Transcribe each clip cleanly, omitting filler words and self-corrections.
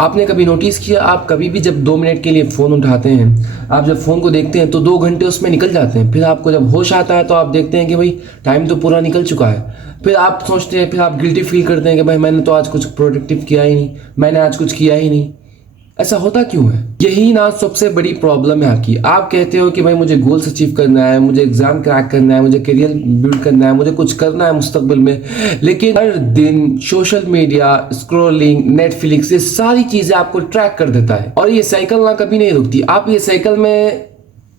आपने कभी नोटिस किया, आप कभी भी जब 2 मिनट के लिए फ़ोन उठाते हैं, आप जब फ़ोन को देखते हैं तो 2 घंटे उसमें निकल जाते हैं। फिर आपको जब होश आता है तो आप देखते हैं कि भाई टाइम तो पूरा निकल चुका है। फिर आप सोचते हैं, फिर आप गिल्टी फील करते हैं कि भाई मैंने तो आज कुछ प्रोडक्टिव किया ही नहीं, मैंने आज कुछ किया ही नहीं। ऐसा होता क्यों है? यही ना सबसे बड़ी प्रॉब्लम है आपकी। आप कहते हो कि भाई मुझे गोल्स अचीव करना है, मुझे एग्जाम क्रैक करना है, मुझे करियर बिल्ड करना है, मुझे कुछ करना है मुस्तकबिल में, लेकिन हर दिन सोशल मीडिया, स्क्रॉलिंग, नेटफ्लिक्स, ये सारी चीजें आपको ट्रैक कर देता है और ये साइकिल ना कभी नहीं रुकती। आप ये साइकिल में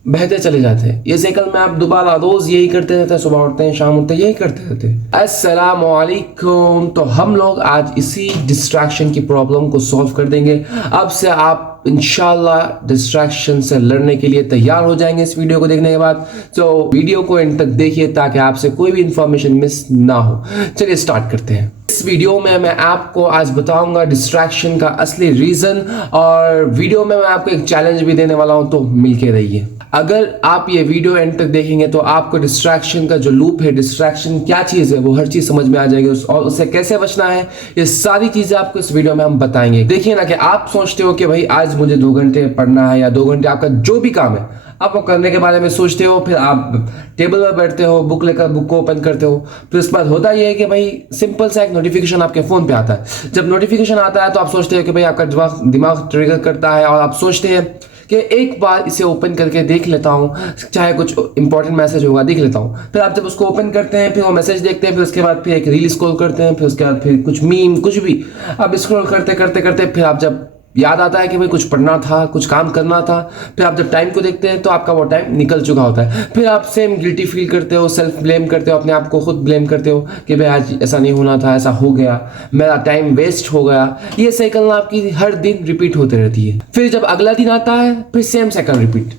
बहते चले जाते हैं। ये साइकिल में आप दोबारा रोज यही करते रहते हैं, सुबह उठते हैं, शाम उठते हैं, यही करते रहते हैं। अस्सलाम वालेकुम। तो हम लोग आज इसी डिस्ट्रैक्शन की प्रॉब्लम को सॉल्व कर देंगे। अब से आप इंशाल्लाह डिस्ट्रैक्शन से लड़ने के लिए तैयार हो जाएंगे इस वीडियो को देखने के बाद। तो वीडियो को एंड तक देखिए ताकि आपसे कोई भी इंफॉर्मेशन मिस ना हो। चलिए स्टार्ट करते हैं। इस वीडियो में मैं आपको आज बताऊंगा डिस्ट्रैक्शन का असली रीजन, और वीडियो में मैं आपको एक चैलेंज भी देने वाला हूं, तो मिलके रहिए। अगर आप ये वीडियो एंड तक देखेंगे तो आपको डिस्ट्रैक्शन का जो लूप है, डिस्ट्रैक्शन क्या चीज़ है, वो हर चीज़ समझ में आ जाएगी और उससे कैसे बचना है, ये सारी चीज़ें आपको इस वीडियो में हम बताएंगे। देखिए ना कि आप सोचते हो कि भाई आज मुझे 2 घंटे पढ़ना है या 2 घंटे आपका जो भी काम है आप वो करने के बारे में सोचते हो, फिर आप टेबल पर बैठते हो, बुक लेकर बुक को ओपन करते हो, फिर उसके बाद होता यह है कि भाई सिंपल सा एक नोटिफिकेशन आपके फ़ोन पे आता है। जब नोटिफिकेशन आता है तो आप सोचते हो कि भाई आपका दिमाग ट्रिगर करता है और आप सोचते हैं कि एक बार इसे ओपन करके देख लेता हूँ, चाहे कुछ इंपॉर्टेंट मैसेज होगा देख लेता हूँ। फिर आप जब उसको ओपन करते हैं, फिर वो मैसेज देखते हैं, फिर उसके बाद फिर एक रील स्क्रॉल करते हैं, फिर उसके बाद फिर कुछ मीम, कुछ भी आप स्क्रॉल करते करते करते फिर आप जब याद आता है कि भाई कुछ पढ़ना था, कुछ काम करना था, फिर आप जब टाइम को देखते हैं तो आपका वो टाइम निकल चुका होता है। फिर आप सेम गिल्टी फील करते हो, सेल्फ ब्लेम करते हो, अपने आप को खुद ब्लेम करते हो कि भाई आज ऐसा नहीं होना था, ऐसा हो गया, मेरा टाइम वेस्ट हो गया। ये साइकिल आपकी हर दिन रिपीट होते रहती है। फिर जब अगला दिन आता है फिर सेम साइकिल रिपीट,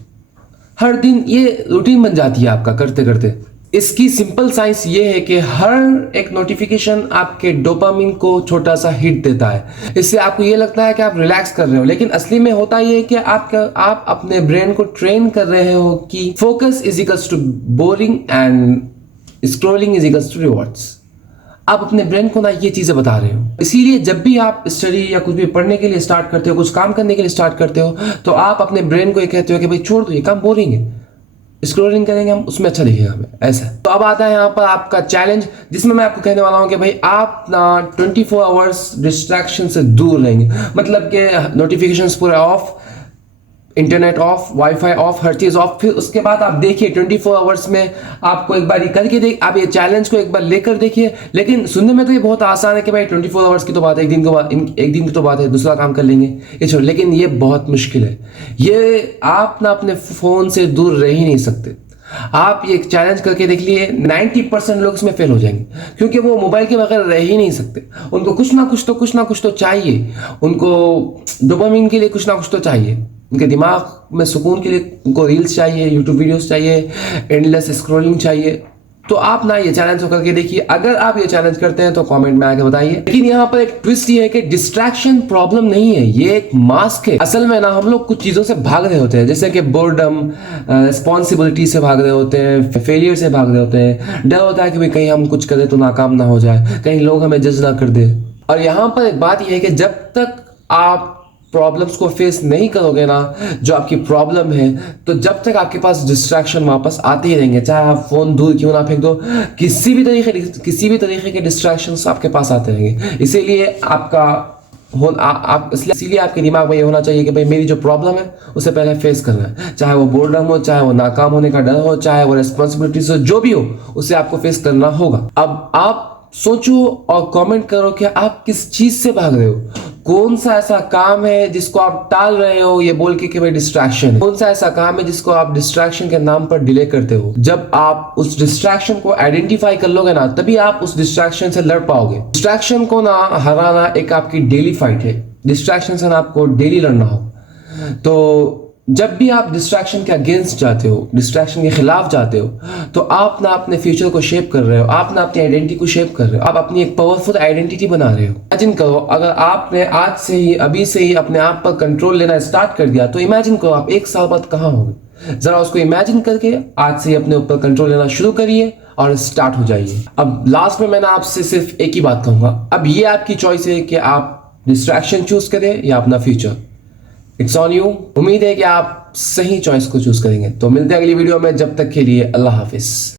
हर दिन ये रूटीन बन जाती है आपका करते करते। इसकी सिंपल साइंस ये है कि हर एक नोटिफिकेशन आपके डोपामिन को छोटा सा हिट देता है। इससे आपको ये लगता है कि आप रिलैक्स कर रहे हो, लेकिन असली में होता ये है कि आप अपने ब्रेन को ट्रेन कर रहे हो कि focus is equals to boring and scrolling is equals to rewards. आप अपने ब्रेन को ना ये चीजें बता रहे हो। इसीलिए जब भी आप स्टडी या कुछ भी पढ़ने के लिए स्टार्ट करते हो, कुछ काम करने के लिए स्टार्ट करते हो, तो आप अपने ब्रेन को ये कहते हो कि भाई छोड़ दो, ये काम बोरिंग है, स्क्रोलिंग करेंगे हम, उसमें अच्छा दिखेगा हमें, ऐसा। तो अब आता है यहाँ पर आपका चैलेंज, जिसमें मैं आपको कहने वाला हूँ कि भाई आप ना 24 आवर्स डिस्ट्रैक्शन से दूर रहेंगे। मतलब कि नोटिफिकेशंस पूरे off, internet off, wifi off, हर चीज ऑफ। फिर उसके बाद आप देखिए 24 आवर्स में आपको एक बार ये करके देख, आप ये चैलेंज को एक बार लेकर देखिए। लेकिन सुनने में तो ये बहुत आसान है कि भाई 24 आवर्स की तो बात है, एक दिन की तो बात है, दूसरा काम कर लेंगे, ये छोड़। लेकिन ये बहुत मुश्किल है। ये आप ना अपने फोन से दूर रह ही नहीं सकते। आप ये चैलेंज करके देख लिए, 90% लोग इसमें फेल हो जाएंगे, क्योंकि वो मोबाइल के बगैर रह ही नहीं सकते। उनको कुछ ना कुछ तो चाहिए, उनको डोपामिन के लिए कुछ ना कुछ तो चाहिए, उनके दिमाग में सुकून के लिए उनको रील्स चाहिए, यूट्यूब वीडियोस चाहिए, एंडलेस स्क्रॉलिंग चाहिए। तो आप ना ये चैलेंज करके देखिए। अगर आप ये चैलेंज करते हैं तो कमेंट में आके बताइए। लेकिन यहाँ पर एक ट्विस्ट ये है कि डिस्ट्रैक्शन प्रॉब्लम नहीं है, ये एक मास्क है। असल में ना हम लोग कुछ चीजों से भाग रहे होते हैं, जैसे कि बोर्डम, रिस्पॉन्सिबिलिटी से भाग रहे होते हैं, फेलियर से भाग रहे होते हैं, डर होता है कि भाई कहीं हम कुछ करें तो नाकाम ना हो जाए, कहीं लोग हमें जज ना कर दे। और यहाँ पर एक बात यह है कि जब तक आप प्रॉब्लम्स को फेस नहीं करोगे ना, जो आपकी प्रॉब्लम है, तो जब तक आपके पास डिस्ट्रैक्शन वापस आते ही रहेंगे। चाहे आप फोन दूर क्यों ना फेंक दो, किसी भी तरीके के डिस्ट्रैक्शंस आपके पास आते रहेंगे। इसीलिए इसीलिए आपके दिमाग में ये होना चाहिए कि भाई मेरी जो प्रॉब्लम है उसे पहले फेस करना है। चाहे वो बोर्डम हो, चाहे वो नाकाम होने का डर हो, चाहे वो रिस्पॉन्सिबिलिटीज हो, जो भी हो उसे आपको फेस करना होगा। अब आप सोचो और कमेंट करो कि आप किस चीज से भाग रहे हो। कौन सा ऐसा काम है जिसको आप टाल रहे हो ये बोल के कि भाई डिस्ट्रैक्शन है? कौन सा ऐसा काम है जिसको आप डिस्ट्रैक्शन के नाम पर डिले करते हो? जब आप उस डिस्ट्रैक्शन को आइडेंटिफाई कर लोगे ना, तभी आप उस डिस्ट्रैक्शन से लड़ पाओगे। डिस्ट्रैक्शन को ना हराना एक आपकी डेली फाइट है। डिस्ट्रैक्शन से ना आपको डेली लड़ना हो। तो जब भी आप डिस्ट्रैक्शन के अगेंस्ट जाते हो, डिस्ट्रैक्शन के खिलाफ जाते हो, तो आप ना अपने फ्यूचर को शेप कर रहे हो, आप ना अपनी आइडेंटिटी को शेप कर रहे हो, आप अपनी एक पावरफुल आइडेंटिटी बना रहे हो। इमेजिन करो, अगर आपने आज से ही, अभी से ही अपने आप पर कंट्रोल लेना स्टार्ट कर दिया, तो इमेजिन करो आप 1 साल बाद कहाँ होंगे। जरा उसको इमेजिन करके आज से ही अपने ऊपर कंट्रोल लेना शुरू करिए और स्टार्ट हो जाइए। अब लास्ट में मैं आपसे सिर्फ एक ही बात कहूंगा, अब ये आपकी चॉइस है कि आप डिस्ट्रैक्शन चूज करें या अपना फ्यूचर, इट्स ऑन यू। उम्मीद है कि आप सही चॉइस को चूज करेंगे। तो मिलते हैं अगली वीडियो में, जब तक के लिए अल्लाह हाफिज।